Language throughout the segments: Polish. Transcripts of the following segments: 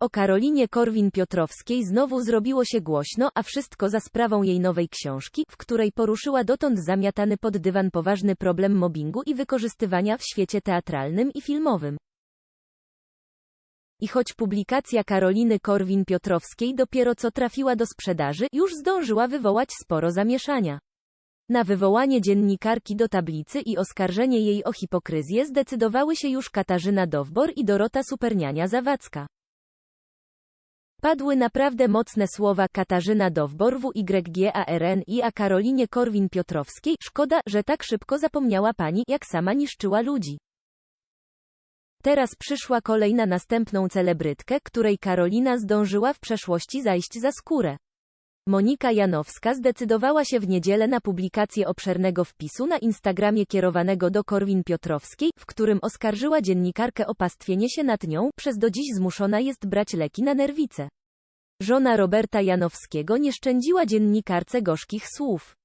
O Karolinie Korwin-Piotrowskiej znowu zrobiło się głośno, a wszystko za sprawą jej nowej książki, w której poruszyła dotąd zamiatany pod dywan poważny problem mobbingu i wykorzystywania w świecie teatralnym i filmowym. I choć publikacja Karoliny Korwin-Piotrowskiej dopiero co trafiła do sprzedaży, już zdążyła wywołać sporo zamieszania. Na wywołanie dziennikarki do tablicy i oskarżenie jej o hipokryzję zdecydowały się już Katarzyna Dowbor i Dorota Superniania-Zawadzka. Padły naprawdę mocne słowa Katarzyna Dowbor WYGARN i a Karolinie Korwin-Piotrowskiej. Szkoda, że tak szybko zapomniała pani, jak sama niszczyła ludzi. Teraz przyszła kolej na następną celebrytkę, której Karolina zdążyła w przeszłości zajść za skórę. Monika Janowska zdecydowała się w niedzielę na publikację obszernego wpisu na Instagramie kierowanego do Korwin Piotrowskiej, w którym oskarżyła dziennikarkę o pastwienie się nad nią, przez do dziś zmuszona jest brać leki na nerwice. Żona Roberta Janowskiego nie szczędziła dziennikarce gorzkich słów.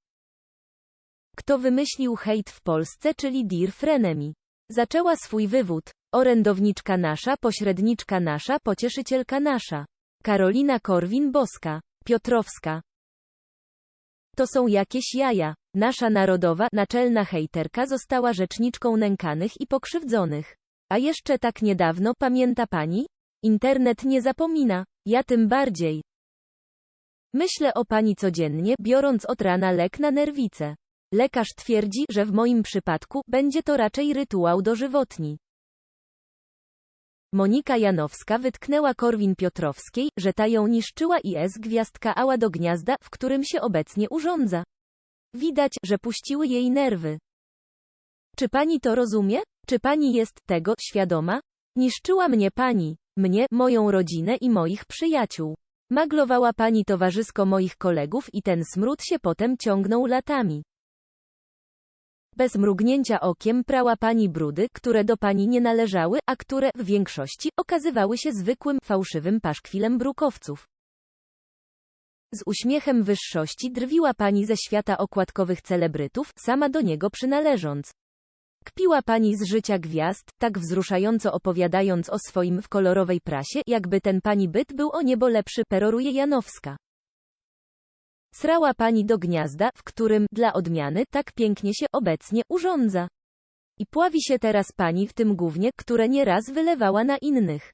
Kto wymyślił hejt w Polsce, czyli Dear Frenemy? Zaczęła swój wywód. Orędowniczka nasza, pośredniczka nasza, pocieszycielka nasza. Karolina Korwin-Boska. Piotrowska. To są jakieś jaja. Nasza narodowa, naczelna hejterka została rzeczniczką nękanych i pokrzywdzonych. A jeszcze tak niedawno, pamięta pani? Internet nie zapomina. Ja tym bardziej. Myślę o pani codziennie, biorąc od rana lek na nerwice. Lekarz twierdzi, że w moim przypadku będzie to raczej rytuał dożywotni. Monika Janowska wytknęła Korwin Piotrowskiej, że ta ją niszczyła i S gwiazdka ała do gniazda, w którym się obecnie urządza. Widać, że puściły jej nerwy. Czy pani to rozumie? Czy pani jest tego świadoma? Niszczyła mnie pani, mnie, moją rodzinę i moich przyjaciół. Maglowała pani towarzysko moich kolegów i ten smród się potem ciągnął latami. Bez mrugnięcia okiem prała pani brudy, które do pani nie należały, a które, w większości, okazywały się zwykłym, fałszywym paszkwilem brukowców. Z uśmiechem wyższości drwiła pani ze świata okładkowych celebrytów, sama do niego przynależąc. Kpiła pani z życia gwiazd, tak wzruszająco opowiadając o swoim w kolorowej prasie, jakby ten pani byt był o niebo lepszy, peroruje Janowska. Srała pani do gniazda, w którym, dla odmiany, tak pięknie się obecnie urządza. I pławi się teraz pani w tym gównie, które nieraz wylewała na innych.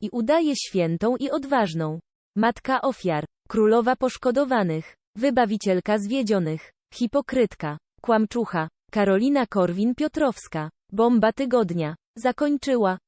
I udaje świętą i odważną. Matka ofiar, królowa poszkodowanych, wybawicielka zwiedzionych, hipokrytka, kłamczucha, Karolina Korwin-Piotrowska, bomba tygodnia, zakończyła.